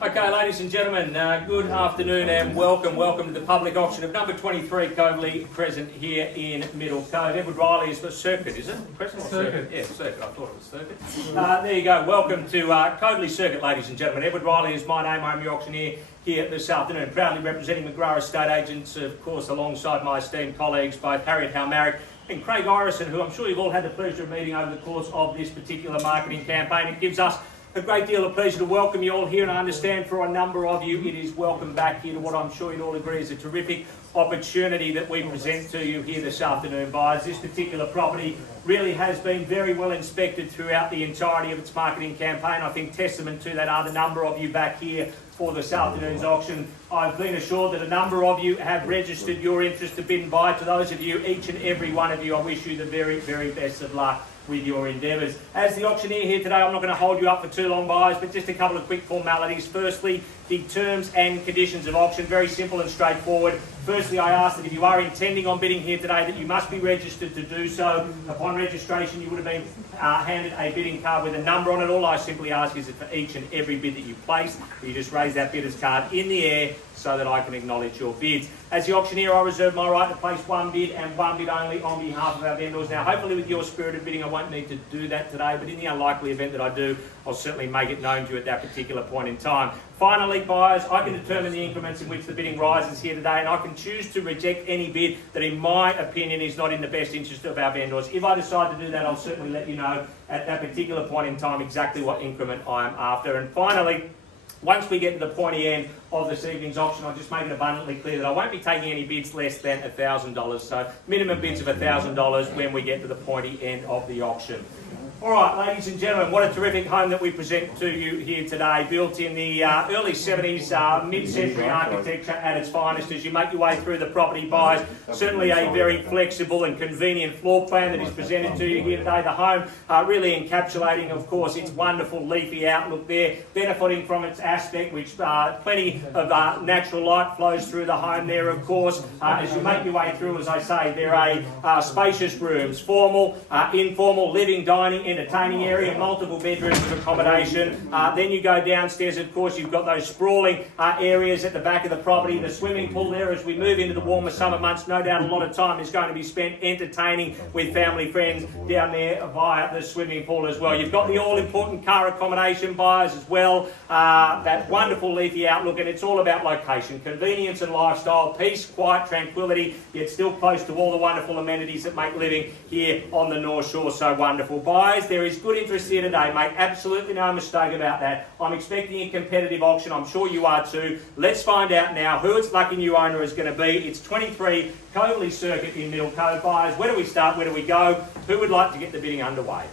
Okay, ladies and gentlemen, good afternoon and welcome to the public auction of number 23 Cove Crescent here in Middle Cove. Edward Riley is for Circuit, is it? Crescent or Circuit? Yeah, Circuit. I thought it was Circuit. There you go. Welcome to Cove Circuit, ladies and gentlemen. Edward Riley is my name. I'm your auctioneer here this afternoon, proudly representing McGrath Estate Agents, of course, alongside my esteemed colleagues, both Harriet Halmarick and Craig Irison, who I'm sure you've all had the pleasure of meeting over the course of this particular marketing campaign. It gives us a great deal of pleasure to welcome you all here, and I understand for a number of you it is welcome back here to what I'm sure you'd all agree is a terrific opportunity that we present to you here this afternoon, buyers. This particular property really has been very well inspected throughout the entirety of its marketing campaign. I think testament to that are the number of you back here for this afternoon's auction. I've been assured that a number of you have registered your interest to bid and buy. To those of you, each and every one of you, I wish you the very, very best of luck with your endeavours. As the auctioneer here today, I'm not going to hold you up for too long, buyers, but just a couple of quick formalities. Firstly, the terms and conditions of auction, very simple and straightforward. Firstly, I ask that if you are intending on bidding here today, that you must be registered to do so. Upon registration, you would have been handed a bidding card with a number on it. All I simply ask is that for each and every bid that you place, you just raise that bidder's card in the air so that I can acknowledge your bids. As the auctioneer, I reserve my right to place one bid and one bid only on behalf of our vendors. Now, hopefully with your spirited bidding, I won't need to do that today, but in the unlikely event that I do, I'll certainly make it known to you at that particular point in time. Finally, buyers, I can determine the increments in which the bidding rises here today, and I can choose to reject any bid that, in my opinion, is not in the best interest of our vendors. If I decide to do that, I'll certainly let you know at that particular point in time exactly what increment I am after. And finally, once we get to the pointy end of this evening's auction, I'll just make it abundantly clear that I won't be taking any bids less than $1,000. So minimum bids of $1,000 when we get to the pointy end of the auction. All right, ladies and gentlemen, what a terrific home that we present to you here today. Built in the early 70s, mid-century architecture at its finest. As you make your way through the property, buyers, certainly a very flexible and convenient floor plan that is presented to you here today. The home really encapsulating, of course, its wonderful leafy outlook there, benefiting from its aspect, which plenty of natural light flows through the home there, of course. As you make your way through, as I say, there are spacious rooms, formal, informal, living, dining, entertaining area, multiple bedrooms of accommodation. Then you go downstairs, of course, you've got those sprawling areas at the back of the property, the swimming pool there. As we move into the warmer summer months, no doubt a lot of time is going to be spent entertaining with family friends down there via the swimming pool as well. You've got the all-important car accommodation, buyers, as well. That wonderful leafy outlook, and it's all about location, convenience and lifestyle, peace, quiet, tranquility, yet still close to all the wonderful amenities that make living here on the North Shore so wonderful. Buyers, there is good interest here today, make absolutely no mistake about that. I'm expecting a competitive auction, I'm sure you are too. Let's find out now who its lucky new owner is going to be. It's 23 Cove Circuit in Middle Cove. Buyers, where do we start, where do we go? Who would like to get the bidding underway?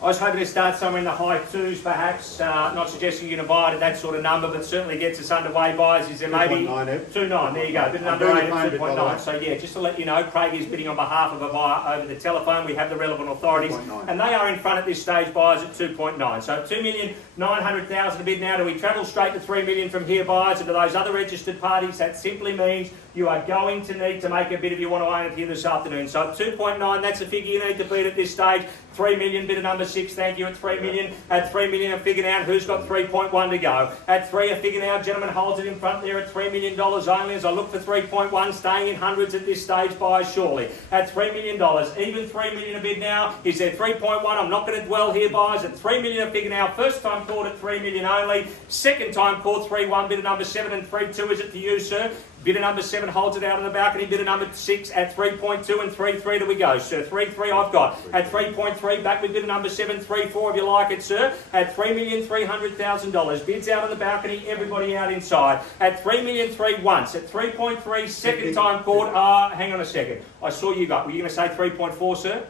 I was hoping to start somewhere in the high twos, perhaps. Not suggesting you're going to buy it at that sort of number, but certainly gets us underway. Buyers, is there maybe 2.9? There you go. Bid under 2.9. So yeah, just to let you know, Craig is bidding on behalf of a buyer over the telephone. We have the relevant authorities, and they are in front at this stage. Buyers at 2.9. So 2,900,000 a bid now. Do we travel straight to 3 million from here, buyers? And to those other registered parties, that simply means you are going to need to make a bid if you want to own it here this afternoon. So at 2.9, that's a figure you need to beat at this stage. 3 million, bidder number 6, thank you, at 3 million. At 3 million, a figure now, who's got 3.1 to go? At 3, a figure now, gentleman holds it in front there at $3 million only as I look for 3.1, staying in hundreds at this stage, buyers, surely. At $3 million, even 3 million a bid now. Is there 3.1? I'm not going to dwell here, buyers. At 3 million a figure now, first time called at 3 million only. Second time called 3.1, bidder number 7, and 3.2 is it to you, sir? Bidder number 7 holds it out on the balcony. Bidder number 6 at 3.2 and 3.3 do we go, sir? 3.3 I've got. At 3.3 back with bidder number 7, 3.4 if you like it, sir. At $3,300,000. Bids out on the balcony, everybody out inside. At 3,000,003 once. At 3.3 second time called. Hang on a second. I saw you got. Were you going to say 3.4, sir?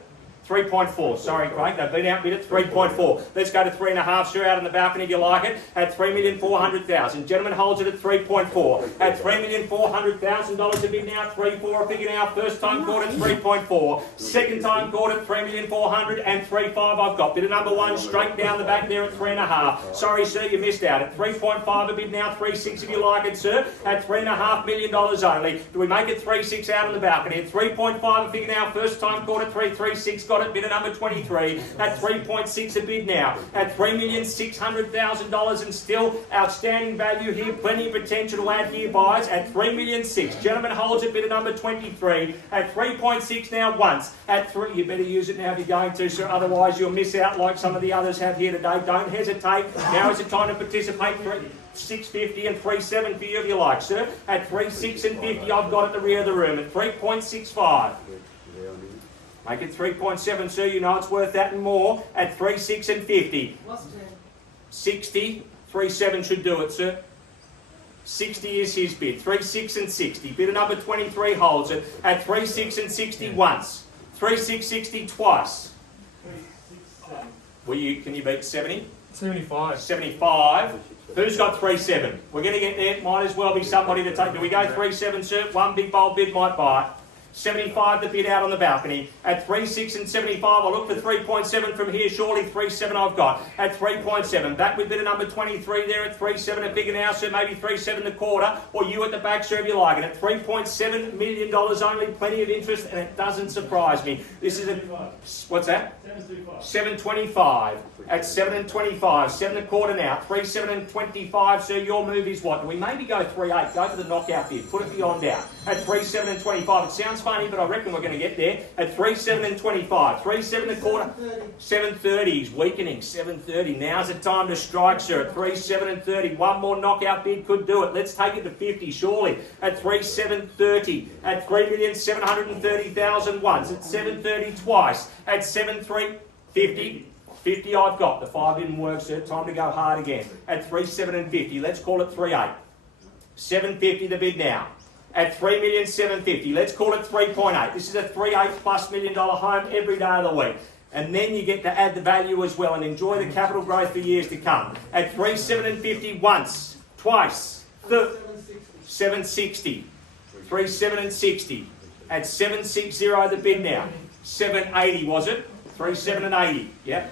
3.4. Sorry, Craig. They've been outbid at 3.4. Let's go to 3.5, sir, out on the balcony if you like it. At 3,400,000. Gentleman holds it at 3.4. At $3,400,000 a bid now. 3.4 a figure now. First time caught at 3.4. Second time caught at 3,400,000 and 3.5 I've got. Bidder number 1 straight down the back there at 3.5. Sorry, sir, you missed out. At 3.5 a bid now. 3.6 if you like it, sir. At $3.5 million only. Do we make it 3.6 out on the balcony? At 3.5 a figure now. First time caught at 3.36. Got got it, bid at number 23, at 3.6 a bid now, at $3,600,000 and still outstanding value here, plenty of potential to add here, buys, at $3,600,000. Gentleman holds it, bid at number 23, at 3.6 now once, at 3, you better use it now if you're going to, sir, otherwise you'll miss out like some of the others have here today. Don't hesitate, now is the time to participate. 650 and 37 for you if you like, sir. At 36 and 50, I've got at the rear of the room at 3.65. Make it 3.7, sir. You know it's worth that and more. At 36 and 50. 60, 37 should do it, sir. 60 is his bid. 36 and 60. Bid at number 23 holds it at 36 and 60 once. 3660 twice. Can you beat 70? 75. 75. Who's got 37? We're going to get there. Might as well be somebody to take. Do we go 37, sir? One big bold bid might buy it. 75 the bid out on the balcony. At 36 and 75, I'll look for 3.7 from here. Surely 3.7 I've got. At 3.7. Back with bid at number 23 there at 3.7 a bigger now, sir. Maybe 3.7 a quarter. Or you at the back, sir, if you like it. At $3.7 million only. Plenty of interest, and it doesn't surprise me. This is a... What's that? 7.25. At 7.25. 7 a quarter now. 3.7 and 25, sir. Your move is what? Do we maybe go 3.8? Go for the knockout bid. Put it beyond out. At 3.7 and 25. It sounds funny, but I reckon we're going to get there. At 3.7 and 25. 3.7 a quarter. 7.30. He's weakening. 7.30. Now's the time to strike, sir. At 3.7 and 30. One more knockout bid could do it. Let's take it to 50, surely. At 3.730. At 3,730,000 once. At 7.30 twice. At 7.350. 50 I've got. The 5 didn't work, sir. Time to go hard again. At 3.7 and 50. Let's call it 3.8. 7.50 the bid now. At 3,750,000. Let's call it 3.8. This is a 3.8 plus $1 million home every day of the week. And then you get to add the value as well and enjoy the capital growth for years to come. At 3.7 and 50 once, twice, 7.60. 3.7 and 60. At 7.60 the bid now. 7.80 was it? 3.7 and 80. Yep.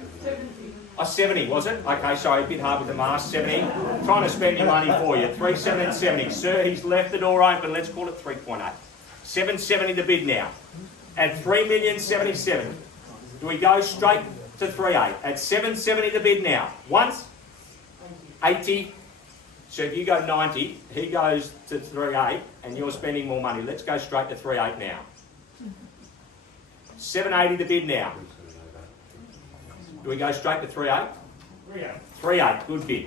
70 was it? Okay, sorry, a bit hard with the mask. 70. Trying to spend your money for you. 3.7 and 70. Sir, he's left the door open. Let's call it 3.8. 7.70 the bid now. At 3,077,000. Do we go straight to 3.8? At 7.70 the bid now. Once. 80. So if you go 90, he goes to 3.8 and you're spending more money. Let's go straight to 3.8 now. 7.80 the bid now. Do we go straight to 3.8? 3.8, good bid.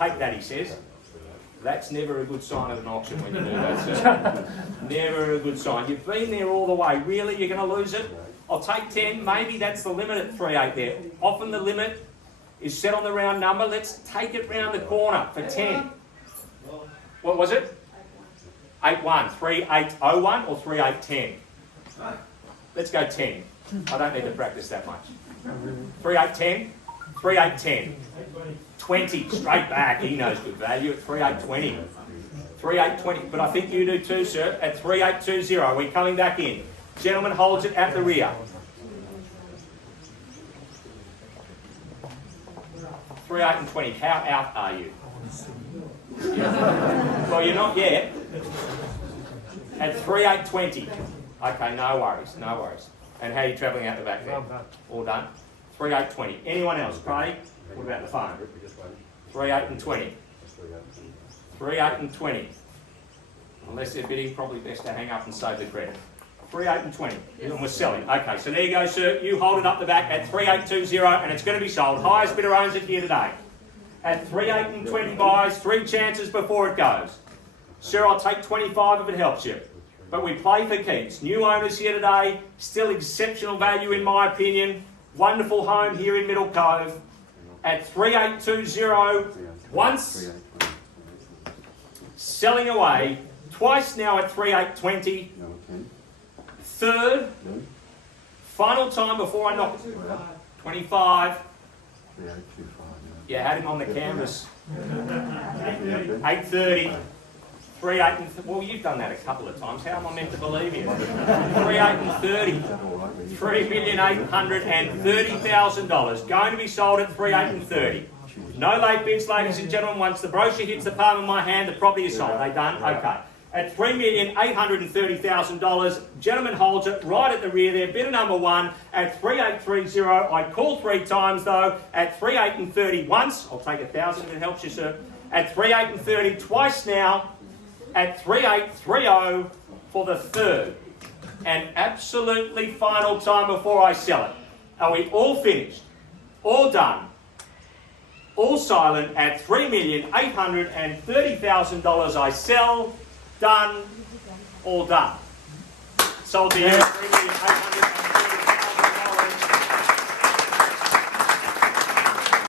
Take that, he says. That's never a good sign of an auction when you do that, sir. Never a good sign. You've been there all the way. Really, you're going to lose it? I'll take 10. Maybe that's the limit at 3.8 there. Often the limit is set on the round number. Let's take it round the corner for 10. What was it? 8.1. 3.801 or 3.810? Let's go 10. I don't need to practice that much. 3.810, 3.810, 20 straight back. He knows good value at 3.820, 3.820. But I think you do too, sir. At 3.820, we're coming back in. Gentleman holds it at the rear. 3.820. How out are you? Well, you're not yet. At 3.820. Okay, no worries, no worries. And how are you travelling out the back there? All done. 3.820. Anyone else? Craig? What about the phone? 3.820. 3.820. Unless they're bidding, probably best to hang up and save the credit. 3.820. And we're selling. Okay, so there you go, sir. You hold it up the back at 3.820 and it's going to be sold. Highest bidder owns it here today. At 3.820 buys, 3 chances before it goes. Sir, I'll take 25 if it helps you. But we play for keeps. New owners here today, still exceptional value in my opinion. Wonderful home here in Middle Cove. At 3.820 once, selling away. Twice now at 3.820. Third, final time before I knock 25. Yeah, had him on the canvas. 8.30. 3.8 and well, you've done that a couple of times. How am I meant to believe you? 3.8 and 30. $3,830,000. Going to be sold at 3.8 and 30. No late bids, ladies and gentlemen. Once the brochure hits the palm of my hand, the property is sold. Are they done? Okay. at $3,830,000. Gentleman holds it right at the rear there. Bidder number 1 at 3,830. I call 3 times though at 3,830 once. I'll take 1,000 if it helps you, sir. At 3,830 twice now at 3,830 for the third. And absolutely final time before I sell it. Are we all finished? All done? All silent at $3,830,000 I sell. Done. All done. Sold to you. $3,830,000.